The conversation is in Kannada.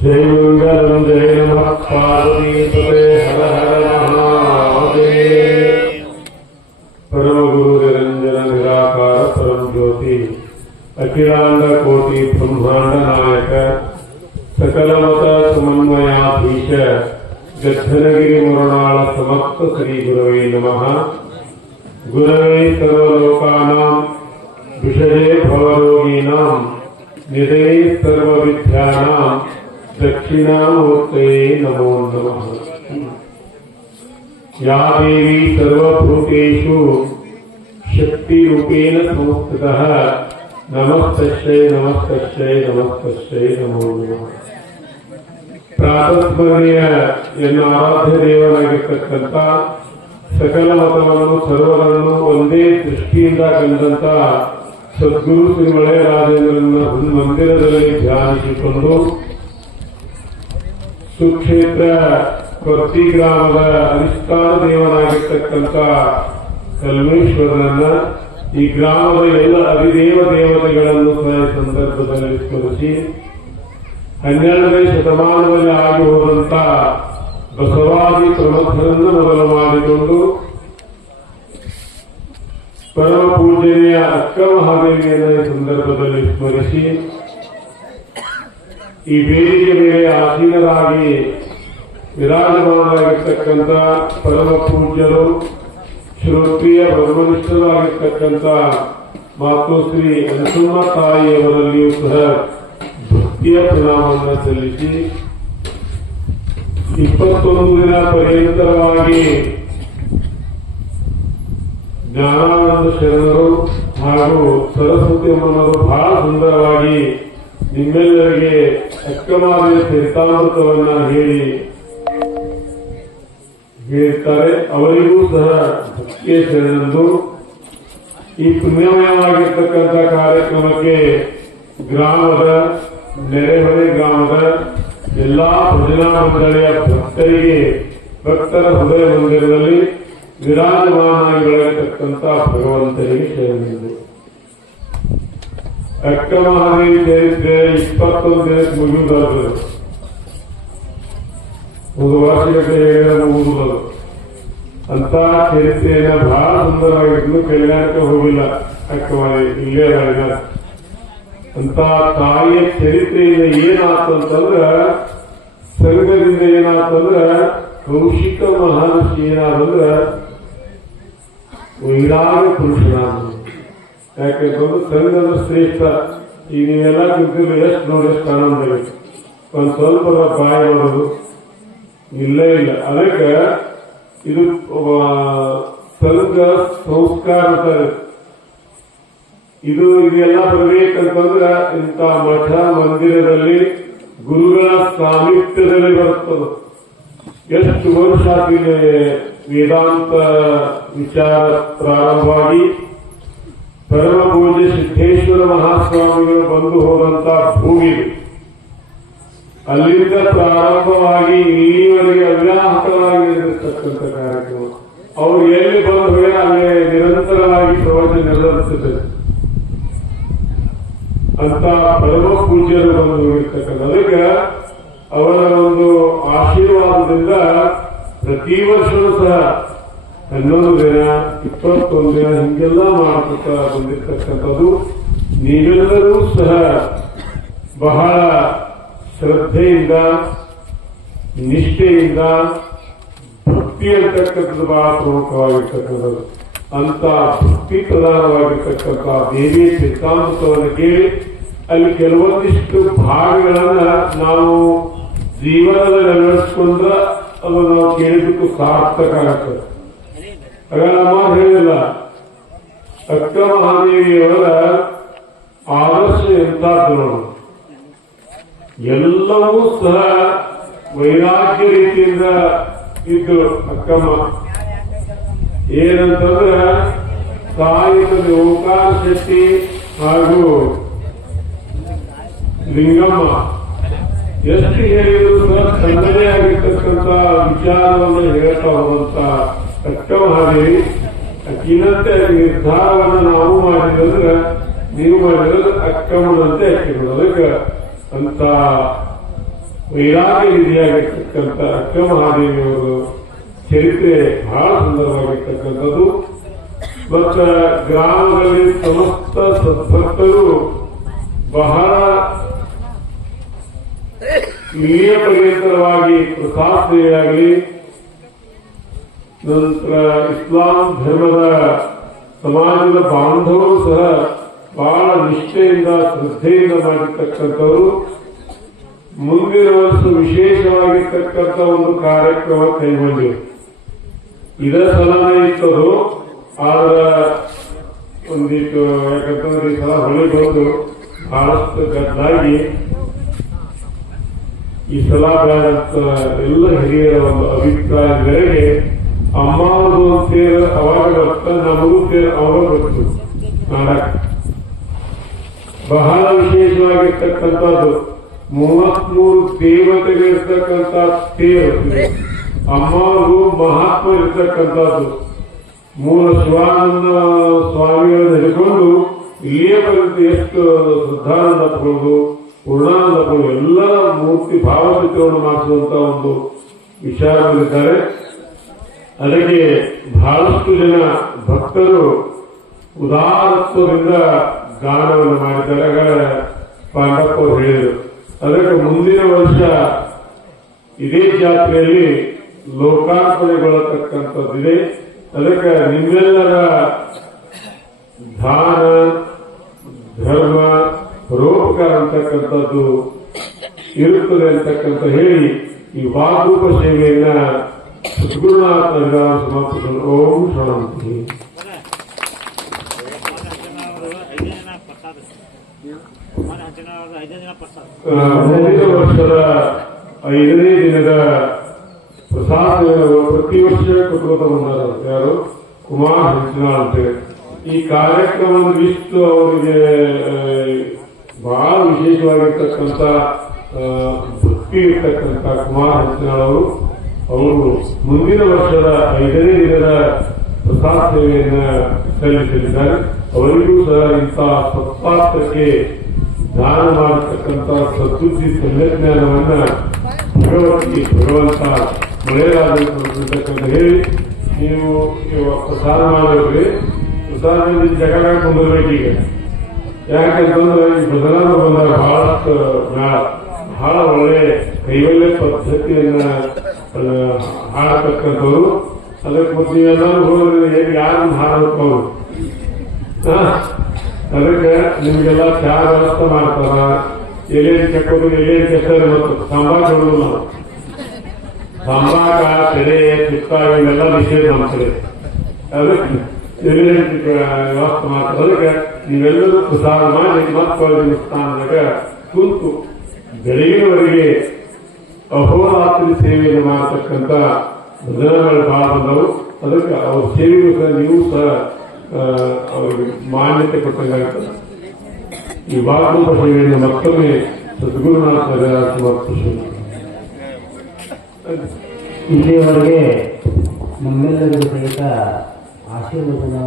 जय मंगलम जय नमः पार्वती पते हर हर महादेव। परम गुरु निरंजन निराकार परम ज्योति अखिलांड कोटि ब्रह्मांड नायक सकलमत समन्वयाधीश गद्धनगिरि मुरणाल समस्त श्री गुरवे नमः। गुरवे सर्वलोकानां विषये भवरोगिणां निधये सर्वविद्यानां दक्षिणामूर्तये नमो नमः। या देवी सर्वभूतेषु शक्तिरूपेण संस्थितः नमस्तस्यै नमस्तस्यै नमस्तस्यै नमो नमः। ಪ್ರಾತಸ್ಮರಣೀಯ ಎನ್ನ ಆರಾಧ್ಯ ದೇವರಾಗಿರ್ತಕ್ಕಂಥ ಸಕಲ ಮತವನ್ನು ಸರ್ವರನ್ನು ಒಂದೇ ದೃಷ್ಟಿಯಿಂದ ಕಂಡಂತ ಸದ್ಗುರು ಶ್ರೀ ಮಳೆರಾಜೇಂದ್ರನ ಮಂದಿರದಲ್ಲಿ ಧ್ಯಾನಿಸಿಕೊಂಡು ಸುಕ್ಷೇತ್ರ ಕೊರ್ತಿ ಗ್ರಾಮದ ಅಧಿಷ್ಠಾನ ದೇವನಾಗಿರ್ತಕ್ಕಂಥ ಕಲ್ಮೇಶ್ವರನನ್ನ ಈ ಗ್ರಾಮದ ಎಲ್ಲ ಅಧಿದೇವ ದೇವತೆಗಳನ್ನು ಸಹ ಸಂದರ್ಭದಲ್ಲಿ ಸ್ಮರಿಸಿ 12ನೇ ಶತಮಾನದಲ್ಲಿ ಆಗಿ ಹೋದಂತ ಬಸವಾದಿ ಪ್ರಮುಖರನ್ನು ಮೊದಲು ಮಾಡಿಕೊಂಡು ಪರಮ ಪೂಜನೆಯ ಅಕ್ಕ ಮಹಾದೇವಿಯನ್ನು ಈ ಸಂದರ್ಭದಲ್ಲಿ ಸ್ಮರಿಸಿ ಈ ವೇದಿಕೆ ಮೇಲೆ ಆಸೀನರಾಗಿ ವಿರಾಜಮಾನರಾಗಿರ್ತಕ್ಕಂಥ ಪರಮ ಪೂಜ್ಯರು ಶ್ರೋತ್ರಿಯ ಬ್ರಹ್ಮನಿಷ್ಠರಾಗಿರ್ತಕ್ಕಂಥ ಮಾತೃಶ್ರೀ ಅನಸೂಮ್ಮ ತಾಯಿಯವರಲ್ಲಿಯೂ ಸಹ ಭಕ್ತಿಯ ಪ್ರಣಾಮವನ್ನು ಸಲ್ಲಿಸಿ 21 ದಿನ ಪರ್ಯಂತರವಾಗಿ ಜ್ಞಾನಾನಂದ ಶರಣರು ಹಾಗೂ ಸರಸ್ವತಿ ಅಮ್ಮನವರು ಬಹಳ ಸುಂದರವಾಗಿ ನಿಮ್ಮೆಲ್ಲರಿಗೆ ಅಕ್ಕಮಾದಿಯ ಚರಿತಾಮೃತವನ್ನ ಹೇಳ್ತಾರೆ. ಅವರಿಗೂ ಸಹ ಭಕ್ತಿಯ ಶರಣಂದು ಈ ಪುಣ್ಯಮಯವಾಗಿರ್ತಕ್ಕಂಥ ಕಾರ್ಯಕ್ರಮಕ್ಕೆ ಗ್ರಾಮದ ನೆರೆಹೊರೆ ಗ್ರಾಮದ ಎಲ್ಲಾ ಭಜನಾ ಮಂಡಳಿಯ ಭಕ್ತರಿಗೆ ಭಕ್ತರ ಹೃದಯ ಮಂದಿರದಲ್ಲಿ ವಿರಾಜಮಾನಾಗಿ ಬೆಳೆಯತಕ್ಕಂಥ ಭಗವಂತನಿಗೆ ಶರಣರು. ಅಕ್ಕ ಮಹಾದೇವಿ ಚರಿತ್ರೆ 21 ದಿನಕ್ಕೆ ಮುಗಿಯುವುದಾದರೂ ಒಂದು ವರ್ಷಗಟ್ಟಲೆ ಹೇಳಿದ ಮುಗಿದುವುದು ಅಂತ ಚರಿತ್ರೆಯನ್ನ ಬಹಳ ಸುಂದರವಾಗಿದ್ದು ಕಲ್ಯಾಣಕ್ಕೆ ಹೋಗಿಲ್ಲ ಅಕ್ಕ ಮಹಾದೇವಿ ಇಲ್ಲೇ ಹೇಳಿದ ಅಂತ ತಾಯಿಯ ಚರಿತ್ರೆಯಿಂದ ಏನಾತಂತಂದ್ರ ಸಂಘದಿಂದ ಏನಾತಂದ್ರ ಕೌಶಿಕ ಮಹರ್ಷಿ ಏನಾದಂದ್ರ ವೈರಾಗ ಪುರುಷನಾದ. ಯಾಕೆಂತಂದ್ರೆ ಸಂಘದ ಶ್ರೇಷ್ಠ ಈಗ ನೀವೆಲ್ಲ ಕುಂತಿದ್ರು ಎಷ್ಟು ನೋಡಿ ಎಷ್ಟು ಆನಂದ ಒಂದ್ ಸ್ವಲ್ಪ ಬಾಯಿ ಮಾಡೋದು ಇಲ್ಲ. ಅದಕ್ಕೆ ಇದು ಸಂಘ ಸಂಸ್ಕಾರ ಇದೆಲ್ಲ ಬರಬೇಕಂತಂದ್ರ ಇಂಥ ಮಠ ಮಂದಿರದಲ್ಲಿ ಗುರುಗಳ ಸಾಮೀಪ್ಯದಲ್ಲಿ ಬರ್ತದೆ. ಎಷ್ಟು ವರ್ಷ ಆಗಿದೆ ವೇದಾಂತ ವಿಚಾರ ಪ್ರಾರಂಭವಾಗಿ ಪರಮ ಪೂಜ್ಯ ಸಿದ್ದೇಶ್ವರ ಮಹಾಸ್ವಾಮಿಗಳು ಬಂದು ಹೋದಂತ ಭೂಮಿ ಅಲ್ಲಿಂದ ಪ್ರಾರಂಭವಾಗಿ ಇಲ್ಲಿವರೆಗೆ ಅವ್ಯಾಹತವಾಗಿ ನಡೆದಿರ್ತಕ್ಕಂಥ ಕಾರ್ಯಕ್ರಮ. ಅವರು ಎಲ್ಲಿ ಬಂದು ಹೋಗಿ ಅಲ್ಲಿ ನಿರಂತರವಾಗಿ ಪ್ರವಚನ ನಿರ್ವಹಿಸುತ್ತದೆ ಅಂತ ಪರಮ ಪೂಜ್ಯರು ಬಂದು ಹೋಗಿರ್ತಕ್ಕಂಥ. ಅದಕ್ಕೆ ಅವರ ಒಂದು ಆಶೀರ್ವಾದದಿಂದ ಪ್ರತಿ ವರ್ಷವೂ ಸಹ 11 ದಿನ 21 ದಿನ ಹಿಂಗೆಲ್ಲ ಮಾಡ್ತಾ ಬಂದಿರ್ತಕ್ಕಂಥದ್ದು. ನೀವೆಲ್ಲರೂ ಸಹ ಬಹಳ ಶ್ರದ್ಧೆಯಿಂದ ನಿಷ್ಠೆಯಿಂದ ಭಕ್ತಿ ಅಂತಕ್ಕಂಥದ್ದು ಬಹಳ ಪ್ರಮುಖವಾಗಿರ್ತಕ್ಕಂಥದ್ದು. ಅಂತ ಭಕ್ತಿ ಪ್ರಧಾನವಾಗಿರ್ತಕ್ಕಂಥ ದೇವಿಯ ಸಿದ್ಧಾಂತವನ್ನು ಕೇಳಿ ಅಲ್ಲಿ ಕೆಲವೊಂದಿಷ್ಟು ಭಾಗಗಳನ್ನ ನಾವು ಜೀವನದಲ್ಲಿ ಅಳವಡಿಸಿಕೊಂಡ್ರೆ ಅದು ನಾವು ಕೇಳಿದ್ದಕ್ಕೂ ಸಾರ್ಥಕ ಆಗ್ತದೆ. ಆಗ ನಮ್ಮ ಹೇಳಿಲ್ಲ ಅಕ್ಕ ಮಹಾದೇವಿಯವರ ಆದರ್ಶ ಎಂತಾದ್ದು ನೋಡು. ಎಲ್ಲವೂ ಸಹ ವೈರಾಗ್ಯ ರೀತಿಯಿಂದ ಇದ್ದು ಅಕ್ಕಮ್ಮ ಏನಂತಂದ್ರೆ ತಾಯಿ ಓಂಕಾರ ಶೆಟ್ಟಿ ಹಾಗೂ ಲಿಂಗಮ್ಮ ಎಷ್ಟು ಹೇಳಿದ್ರು ಸಹ ತನ್ನದೇ ಆಗಿರ್ತಕ್ಕಂಥ ವಿಚಾರವನ್ನು ಹೇಳ್ತಾ ಹೋದಂತ ಅಕ್ಕ ಮಹಾದೇವಿ ಅಕ್ಕಿನಂತೆ ನಿರ್ಧಾರವನ್ನು ನಾವು ಮಾಡಿದ್ರೆ ನೀವು ಮಾಡಿದ್ರೆ ಅಕ್ಕಮ್ಮನಂತೆ ಅಕ್ಕಿಗಳು. ಅದಕ್ಕೆ ಅಂತ ವೈರಾಗ್ಯ ನಿಧಿಯಾಗಿರ್ತಕ್ಕಂಥ ಅಕ್ಕ ಮಹಾದೇವಿಯವರು ಚರಿತ್ರೆ ಬಹಳ ಸುಂದರವಾಗಿರ್ತಕ್ಕಂಥದ್ದು. ಮತ್ತು ಗ್ರಾಮದಲ್ಲಿ ಸಮಸ್ತ ಸದ್ಭಕ್ತರು ಬಹಳ ಇಲ್ಲಿಯ ಪರ್ಯಂತರವಾಗಿ ಪ್ರಸಾದ ಸೇವೆಯಾಗಲಿ, ನಂತರ ಇಸ್ಲಾಂ ಧರ್ಮದ ಸಮಾಜದ ಬಾಂಧವರು ಸಹ ಬಹಳ ನಿಷ್ಠೆಯಿಂದ ಶ್ರದ್ಧೆಯಿಂದ ಮಾಡಿರ್ತಕ್ಕಂಥವರು. ಮುಂದಿನ ವರ್ಷ ವಿಶೇಷವಾಗಿರ್ತಕ್ಕಂಥ ಒಂದು ಕಾರ್ಯಕ್ರಮ ಕೈಗೊಂಡಿವೆ. ಇದರ ಸಲನೆ ಇತ್ತದು, ಆದ್ರೆ ಒಂದಿಟ್ಟು ಯಾಕಂತಂದ್ರೆ ಈ ಸಲ ಹೊಳೆ ಬಂದು ಬಹಳಷ್ಟು ಗದ್ದಾಗಿ ಈ ಸಲ ಬೇಡಂತ ಎಲ್ಲ ಹಿರಿಯರ ಒಂದು ಅಭಿಪ್ರಾಯ ಮೇರೆಗೆ ಅಮ್ಮಾವುದು ಅಂತೇಳಿ ಅವಾಗ ಬರ್ತಾ ನಮಗೂ ಸೇರಿ ಅವಾಗ ಗೊತ್ತು ಮಾಡಕ್ ಬಹಳ ವಿಶೇಷವಾಗಿರ್ತಕ್ಕಂಥದ್ದು. 33 ದೇವತೆಗಳಿರ್ತಕ್ಕಂಥ ತೇರು ಅಮ್ಮವ್ರಿಗೂ ಮಹಾತ್ಮ ಇರ್ತಕ್ಕಂಥದ್ದು. ಮೂಲ ಶಿವಾನಂದ ಸ್ವಾಮಿಗಳನ್ನು ಹಿಡ್ಕೊಂಡು ಇಲ್ಲಿಯೇ ಬಂದು ಎಷ್ಟು ಶ್ರದ್ಧಾನಂದ ಪ್ರಭು, ಪೂರ್ಣಾನಂದ ಪ್ರಭು ಎಲ್ಲರ ಮೂರ್ತಿ ಭಾವಚಿತ್ರವನ್ನು ಮಾಡಿಸುವಂತ ಒಂದು ವಿಚಾರಗಳಿದ್ದಾರೆ. ಅದಕ್ಕೆ ಬಹಳಷ್ಟು ಜನ ಭಕ್ತರು ಉದಾರತ್ವದಿಂದ ದಾನವನ್ನು ಮಾಡಿದ್ದಾರೆ. ಪಾಂಡಪ್ಪ ಅವರು ಹೇಳಿದರು. ಅದಕ್ಕೆ ಮುಂದಿನ ವರ್ಷ ಇದೇ ಜಾತ್ರೆಯಲ್ಲಿ ಲೋಕಾರ್ಪಣೆಗೊಳ್ಳತಕ್ಕಂಥದ್ದಿದೆ. ಅದಕ್ಕೆ ನಿಮ್ಮೆಲ್ಲರ ದಾನ ಧರ್ಮ ಪರೋಪಕಾರ ಅಂತಕ್ಕಂಥದ್ದು ಇರುತ್ತದೆ ಅಂತಕ್ಕಂಥ ಹೇಳಿ ಈ ವಾಗ್ರೂಪ ಸೇವೆಯನ್ನ ಸದ್ಗುರುನಾಥ ಸಮರ್ಪಿಸಲು. ಓಂ ಶಾಂತಿ. ಮುಂದಿನ ವರ್ಷದ 5ನೇ ದಿನದ ಪ್ರಸಾದ ಪ್ರತಿ ವರ್ಷ ಕೊಟ್ಟುಕೊತ ಬಂದಾರ ಯಾರು ಕುಮಾರ್ ಹಂಚನಾಳ್ ಅಂತೇಳಿ. ಈ ಕಾರ್ಯಕ್ರಮದ ಇಷ್ಟು ಅವರಿಗೆ ಬಹಳ ವಿಶೇಷವಾಗಿರ್ತಕ್ಕಂಥ ಭಕ್ತಿ ಇರ್ತಕ್ಕಂಥ ಕುಮಾರ್ ಹಂಚನಾಳ್ ಅವರು ಮುಂದಿನ ವರ್ಷದ 5ನೇ ದಿನದ ಪ್ರಸಾದ ಸೇವೆಯನ್ನು ಸಲ್ಲಿಸಲಿದ್ದಾರೆ. ಅವರಿಗೂ ಸಹ ಇಂತಹ ಸತ್ಪಾತ್ರಕ್ಕೆ ದಾನ ಮಾಡತಕ್ಕಂಥ ಸದ್ಬುದ್ಧಿ ಸಂಜ್ಞಾನವನ್ನ ಭಗವಂತ ಒಳ್ಳೆಯದಾಗಬೇಕಂತ ಹೇಳಿ ನೀವು ಪ್ರಸಾದ ಮಾಡಬೇಕ್ರಿ. ಪ್ರಸಾದ ಜಗಳ ಕುಂದಿರ್ಬೇಕೀಗ. ಯಾಕಂತಂದ್ರೆ ಈ ಬದಲಾವಣೆ ಬಂದಾಗ ಬಹಳಷ್ಟು ಬಹಳ ಒಳ್ಳೆ ಕೈವಲ್ಯ ಪದ್ಧತಿಯನ್ನ ಹಾಡತಕ್ಕಂಥವ್ರು. ಅದಕ್ಕೆ ಮತ್ತೆ ನೀವೆಲ್ಲರೂ ಹೋದ್ರೆ ಯಾರನ್ನು ಹಾಡಬೇಕು ಅದಕ್ಕೆ ನಿಮ್ಗೆಲ್ಲ ಚಾ ವ್ಯವಸ್ಥೆ ಮಾಡ್ತಾರ. ಎಲೆಯನ್ನು ಕೆಟ್ಟೋದು ಎಲೆಯನ್ನು ಕೆಟ್ಟರೆ ಮತ್ತು ತಂಬಾಕು ಹೇಳೋದು ನಾವು ತಂಬಾಕ ತೆರೆ ತುತ್ತ ಇವೆಲ್ಲ ನಿಷೇಧ ಮಾಡ್ತಾರೆ. ಅದಕ್ಕೆ ಎಲೆಯನ್ನು ವ್ಯವಸ್ಥೆ ಮಾಡ್ತಾರೆ. ಅದಕ್ಕೆ ನೀವೆಲ್ಲರೂ ಪ್ರಸಾದ ಮಾಡಿ ಮಕ್ಕಳ ಸ್ಥಾನದಾಗ ಕುಂತು ಬೆಳಗಿನವರೆಗೆ ಅಹೋರಾತ್ರಿ ಸೇವೆಯನ್ನು ಮಾಡತಕ್ಕಂಥ ಭಜನೆಗಳು ಬಹಳ ಬಂದವು. ಅದಕ್ಕೆ ಅವ್ರ ಸೇವೆಗೂ ಸಹ ನೀವು ಸಹ ಅವರಿಗೆ ಮಾನ್ಯತೆ ಕೊಟ್ಟಂಗಾಗ್ತದೆ. ಈ ವಾಗ್ರೂಪ ಸೇವೆಯನ್ನು ಮತ್ತೊಮ್ಮೆ ಸದ್ಗುರುನಾಥ ಸಮರ್ಪಿಸುವುದು. ಇಲ್ಲಿಯವರೆಗೆ ನಮ್ಮೆಲ್ಲರಿಗೂ ಸಹಿತ ಆಶೀರ್ವಚನ